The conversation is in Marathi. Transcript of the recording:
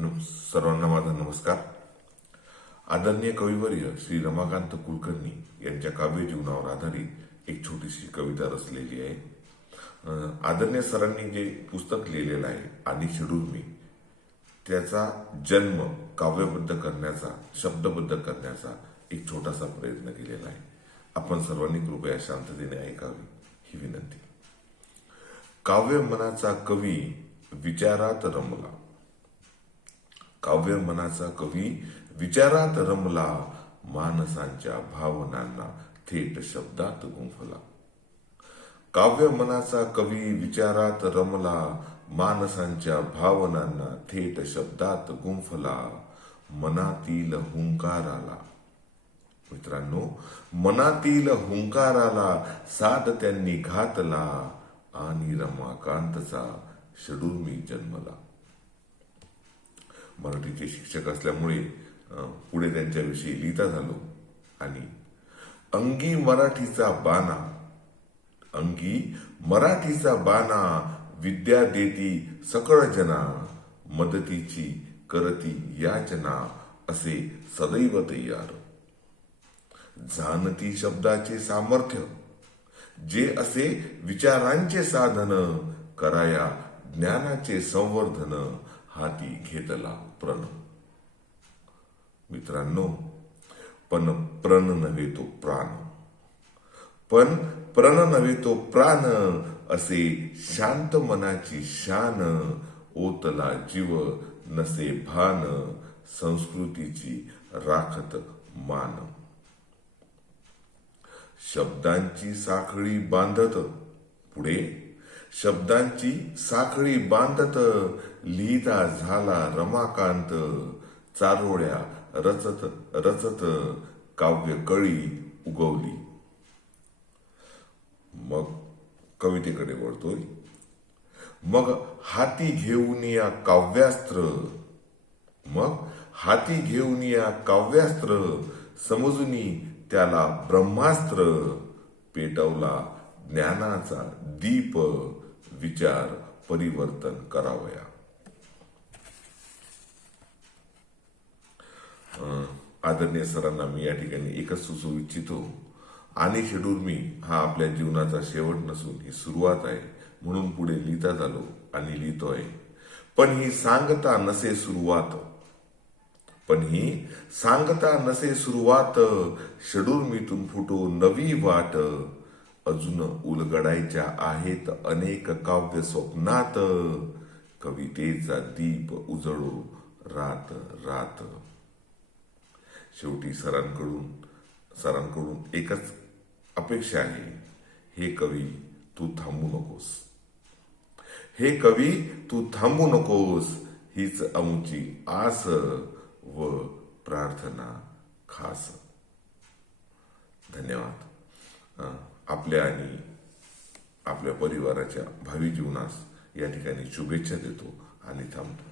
सर्वांना माझा नमस्कार. आदरणीय कविवर्य श्री रमाकांत कुलकर्णी यांच्या काव्य जीवनावर आधारित एक छोटीशी कविता रचलेली आहे. आदरणीय सरांनी जे पुस्तक लिहिलेलं आहे आणि शेड्यूल मी, त्याचा जन्म काव्यबद्ध करण्याचा, शब्दबद्ध करण्याचा एक छोटासा प्रयत्न केलेला आहे. आपण सर्वांनी कृपया शांततेने ऐकावी ही विनंती. काव्य मनाचा कवी विचारात रमला, काव्य मनाचा कवी विचारात रमला, मानसांच्या भावनांना थेट शब्दात गुंफला. काव्य मनाचा कवी विचारात रमला, मानसांच्या भावनांना थेट शब्दात गुंफला. मनातील हुंकाराला, मित्रांनो, मनातील हुंकाराला साद त्यांनी घातला आणि रमाकांतचा शेड्यूल मी जन्मला. मराठीचे शिक्षक असल्यामुळे पुढे त्यांच्याविषयी लिहिता झालो. आणि अंगी मराठीचा बाणा, अंगी मराठीचा बाणा, विद्या देती सकळ जना, मदतीची करती याचना, असे सदैव तयार. जाणती शब्दाचे सामर्थ्य, जे असे विचारांचे साधन, कराया ज्ञानाचे संवर्धन, हाती घेतला प्रण. मित्रांनो, पण प्रण नव्हे तो प्राण, पण प्रण नव्हे तो प्राण, असे शांत मनाची शान, ओतला जीव नसे भान, संस्कृतीची राखत मान. शब्दांची साखळी बांधत, पुढे शब्दांची साखळी बांधत, लिहिता झाला रमाकांत, चारोळ्या रचत रचत काव्य कळी उगवली. मग कवितेकडे वळतोय. मग हाती घेऊन या काव्यास्त्र, मग हाती घेऊन या काव्यास्त्र, समजुनी त्याला ब्रह्मास्त्र, पेटवला ज्ञानाचा दीप, विचार परिवर्तन करावया. आदरणीय सरांना मी या ठिकाणी एकच सुचवू इच्छितो, आणि शेड्यूल मी हा आपल्या जीवनाचा शेवट नसून ही सुरुवात आहे, म्हणून पुढे लिहिता झालो आणि लिहितोय. पण ही सांगता नसे सुरुवात, पण ही सांगता नसे सुरुवात, शेड्यूल मीतून फुटो नवी वाट, अजून उलगडायच्या आहेत अनेक काव्य स्वप्नात, कवितेचा दीप उजळो रात रात. शेवटी सरांकडून एकच अपेक्षा आहे, हे कवी तू थांबू नकोस, हे कवी तू थांबू नकोस, हीच आमची आस व प्रार्थना खास. धन्यवाद. आपल्या आणि आपल्या परिवाराच्या भावी जीवनास या ठिकाणी शुभेच्छा देतो आणि थांबतो.